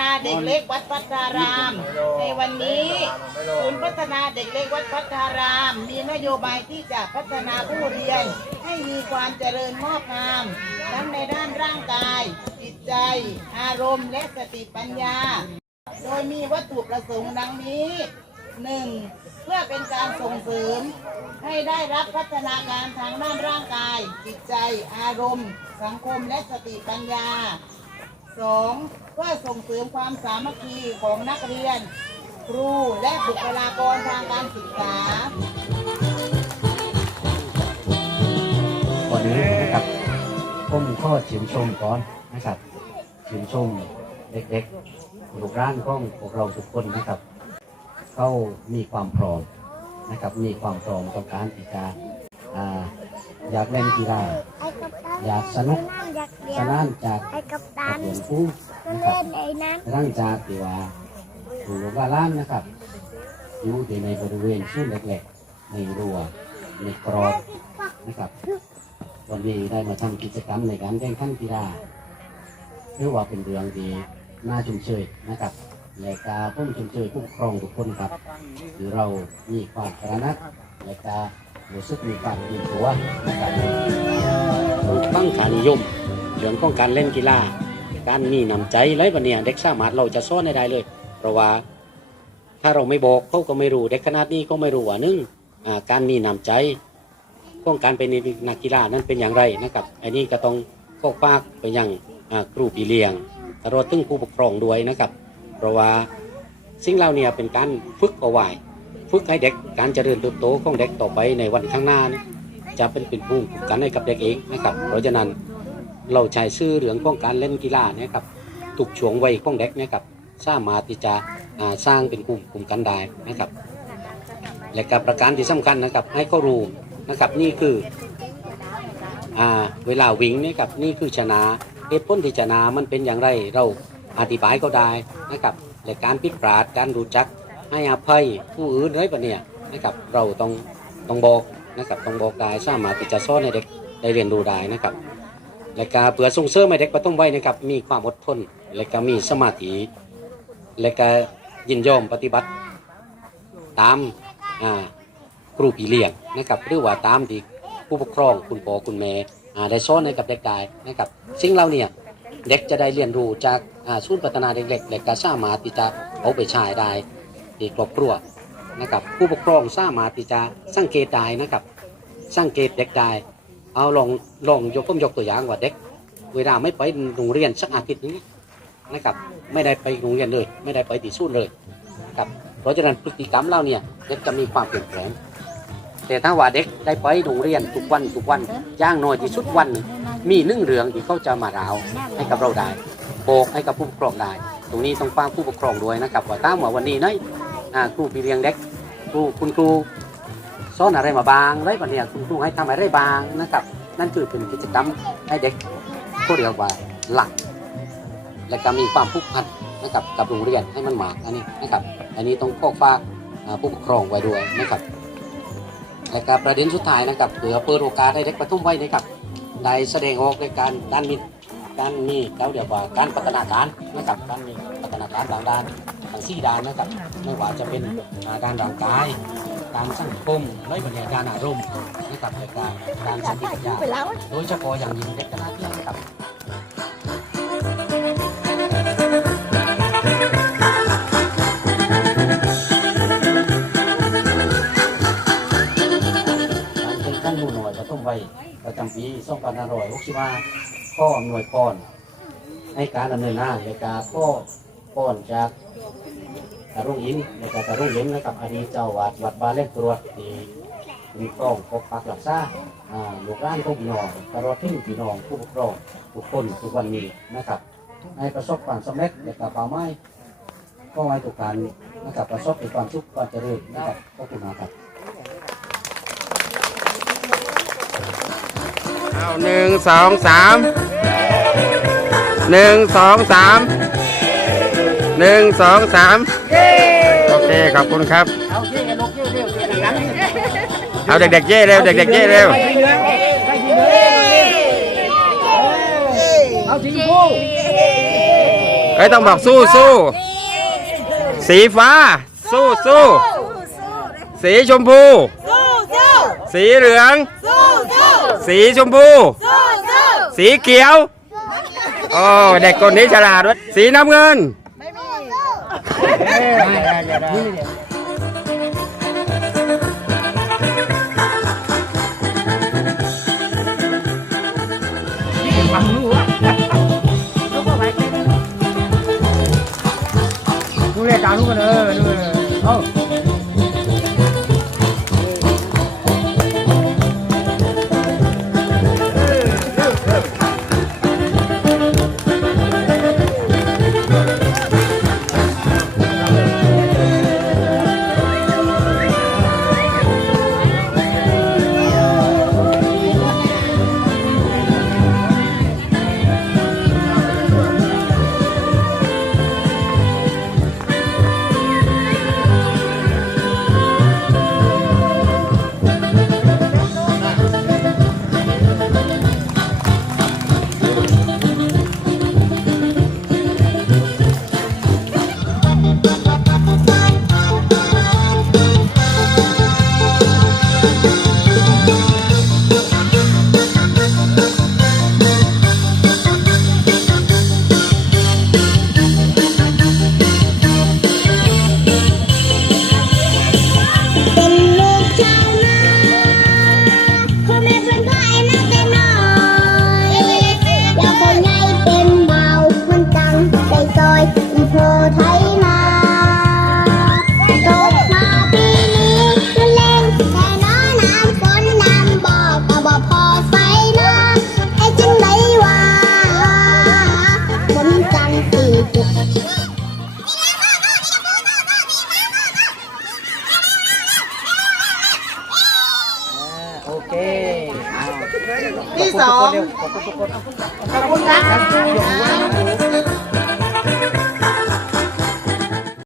นาเด็กเล็กวัดพัฒาราม ในวันนี้ศูนย์พัฒนาเด็กเล็กวัดพัฒาราม มีนโยบายที่จะพัฒนาผู้เรียน ให้มีความเจริญงอกงาม ทั้งในด้านร่างกาย จิตใจ อารมณ์ และสติปัญญา โดยมีวัตถุประสงค์ดังนี้ 1. เพื่อเป็นการส่งเสริม ให้ได้รับพัฒนาการทางด้านร่างกาย จิตใจ อารมณ์ สังคมและสติปัญญา 2. เพื่อส่งเสริมความสามัคคีของนักเรียน ครูและบุคลากรทางการศึกษาก่อนอื่นนะครับผมข้อชื่นชมก่อนนะครับชื่นชมเด็กๆลูกร้านของพวกเราทุกคนนะครับ เขามีความพร้อมนะครับ มีความพร้อมต่อการที่จะอ่าอยากเล่นกีฬาไอ้กัปตันอยากสนุกนั่งอยากเดียสวนานจากไอ้ กัปตักับนหลวงปู่ก็นะครับเล่นไอ้นั้นหลังจากที่ว่าถูกว่าล้านนะครับ อยู่ที่ในบริเวณช่วงเล็กๆในรั้วในกรอบนะครับ วันนี้ได้มาทำกิจกรรมในการแข่งขันกีฬาเรียกว่าเป็นเรื่องที่น่าชมเชยนะครับและกาต้องชมเชยผู้ปกครองทุกคนครับคือเรามีความกระนัดและการู้สึกมีความดีตัวนะครับตั้งขานิยมเรื่องของการเล่นกีฬา การมีน้ำใจเลยวันเนี้ยเด็กสามารถเราจะซ่อนได้เลย เพราะว่า ถ้าเราไม่บอกเขาก็ไม่รู้เด็กขนาดนี้ก็ไม่รู้ว่านึ่งการมีน้ำใจของการเป็นนักกีฬานั้นเป็นอย่างไรนะครับอันนี้ก็ต้องฟอกปากไปยังครูปีเลี้ยงตลอดถึงผู้ปกครองด้วยนะครับ เพราะว่าสิ่งเหล่านี้เป็นการฝึกเอาไว้ฝึกให้เด็กการเจริญเติบโตของเด็กต่อไปในวันข้างหน้าจะเป็นเป็นภูมิคุ้มกันให้กับเด็กเองนะครับ เพราะฉะนั้น เราใช้ชื่อเรื่องของการเล่นกีฬาเนี่ยครับทุกช่วงวัยของเด็กเนะครับสามารถที่จะสร้างเป็นกลุ่มกลุ่มกันได้นะครับ และกับประการที่สำคัญนะครับ ให้เขารู้นะครับนี่คือเวลาวิ่งนี่ครับนี่คือชนะเหตุผลที่ชนะมันเป็นอย่างไรเราอธิบายก็ได้นะครับและการผิดพลาดการรู้จักให้อภัยผู้อื่นเลยปะเนี่ยนะครับเราต้องต้องบอกนะครับต้องบอกได้สามารถที่จะสอนให้เด็กได้เรียนรู้ได้นะครับ และก็เพื่อส่งเสริมให้เด็กปฐมวัยนะครับมีความอดทน และก็มีสมาธิและก็ยินยอมปฏิบัติตามอ่าครูพี่เลี้ยงนะครับหรือว่าตามที่ผู้ปกครองคุณพ่อคุณแม่อ่าได้สอนให้กับเด็กได้นะครับสิ่งเหล่านี้เด็กจะได้เรียนรู้จากอ่าศูนย์พัฒนาเด็กเล็กและก็สามารถที่จะเอาไปใช้ได้ที่ครอบครัวนะครับผู้ปกครองสามารถที่จะสังเกตได้นะครับ สังเกตเด็กได้ เอาลองลองยกผมยกตัวอย่างว่าเด็ก เวลาไม่ไปโรงเรียนสักอาทิตย์นึงนะครับ ไม่ได้ไปโรงเรียนเลย ไม่ได้ไปที่ศูนย์เลยครับเพราะฉะนั้นพฤติกรรมเราเนี่ยเด็กจะมีความเปลี่ยนแปลงแต่ถ้าว่าเด็กได้ไปโรงเรียนทุกวันทุกวันย่างน้อยที่สุดวันนึ่มีนึ่งเรืองที่เขาจะมาราวให้กับเราได้โบกให้กับผู้ปกครองได้ ตรงนี้ต้องฟังผู้ปกครองด้วยนะครับว่าตามว่าวันนี้นะอ่ครูพี่เลี้ยงเด็กครูคุณครู สอนอะไรมาบางไรวันเนี้ยคุณครูให้ทำอะไรบางนะครับนั่นคือเป็นกิจกรรมให้เด็กเขาเรียกว่าหลัก และก็มีความผูกพันนะครับกับโรงเรียนให้มันมากอันนี้นะครับอันนี้ต้องข้อฝากอ่าผู้ปกครองไว้ด้วยนะครับและก็ประเด็นสุดท้ายนะครับเพื่อเปิดโอกาสให้เด็กประทุมไว้นะครับได้แสดงออกในการการมีการมีเขาเรียกว่าการพัฒนาการนะครับการมีพัฒนาการต่างด้านทั้งสี่ด้านนะครับไม่ว่าจะเป็นอ่าด้านร่างกาย การสังคมและบรรยากาศอารมณ์นะครับและการการสติปัญญาโดยเฉพาะอย่างยิ่งเด็กขนาดนี้นะครับการแข่งขันหมู่หน่วยประถมวัยประจำปี2565ข้อหน่วยก่อน ให้การดำเนินหน้าในการข้อก่อนจาก ตารุ่งยินในการตารุ่งยินนะครับอันนี้เจ้าวัดวัดบาเล่นตรวจทีมีกล้องปกปักรักษาอ่าลูกหลานของพี่น้องตลอดถึงพี่น้องผู้ปกครองทุกคนทุกวันนี้นะครับให้ประสบความสำเร็จในการเป้าหมายก็ให้ทุกการนะครับประสบความสุขความเจริญนะครับขอบคุณมากครับเอาหนึ่งสองสามหนึ่งสองสาม หนึ่งสองสามโอเคขอบคุณครับ เอาเด็กๆเย่เร็วเด็กๆเย่เร็วเอาสีชมพูเอ้ยต้องบอกสู้สู้สีฟ้า สู้สู้สีชมพูสู้สู้สีเหลืองสู้สู้สีชมพูสู้สู้สีเขียว โอ้ เด็กคนนี้ฉลาดเว้ยสีน้ำเงินไม่มี ดูเลยตาลูกกันเออดูเลยเอา ที่สองขอบคุณทุกคนขอบคุณนขอบคุณครับ